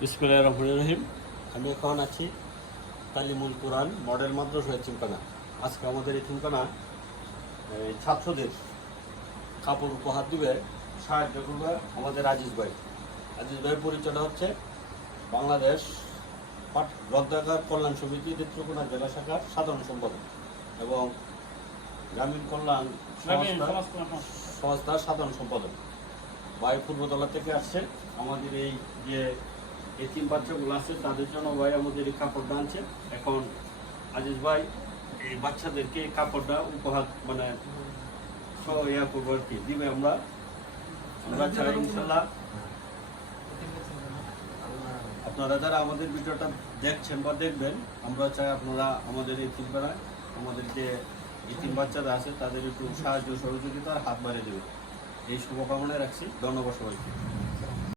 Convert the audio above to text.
বিসমুল্লাহ রহমান রহিম। আমি এখন আছি তালিমুল কোরআন মডেল মাদ্রাসা চিমকানা আজকে আমাদের এই চিমকানা এই ছাত্রদের কাপড় উপহার দিবে সাহায্য করবে আমাদের আজিজ ভাই। আজিজ ভাইয়ের পরিচয়টা হচ্ছে বাংলাদেশ পাট গ্রন্থাগার কল্যাণ সমিতি নেত্রকোনা জেলা শাখার সাধারণ সম্পাদক এবং গ্রামীণ কল্যাণ সংস্থা- সংস্থার সাধারণ সম্পাদক। ভাই পূর্বতলা থেকে আসছে। আমাদের এই যে এতিম বাচ্চাগুলো আছে, তাদের জন্য ভাই আমাদের এই কাপড়টা আনছে। এখন আজিজ ভাই, এই বাচ্চাদেরকে কাপড়টা উপহার মানে ইয়া করব আর কি, দিবে আমরা। ইনশাল্লাহ। আপনারা যারা আমাদের ভিডিওটা দেখছেন বা দেখবেন, আমরা চাই আপনারা আমাদের এই চিন্তায় আমাদের যে ইতিম বাচ্চারা আছে, তাদের একটু সাহায্য সহযোগিতার হাত বাড়িয়ে দেবে এই শুভকামনায় রাখছি, ধন্যবাদ সবাইকে।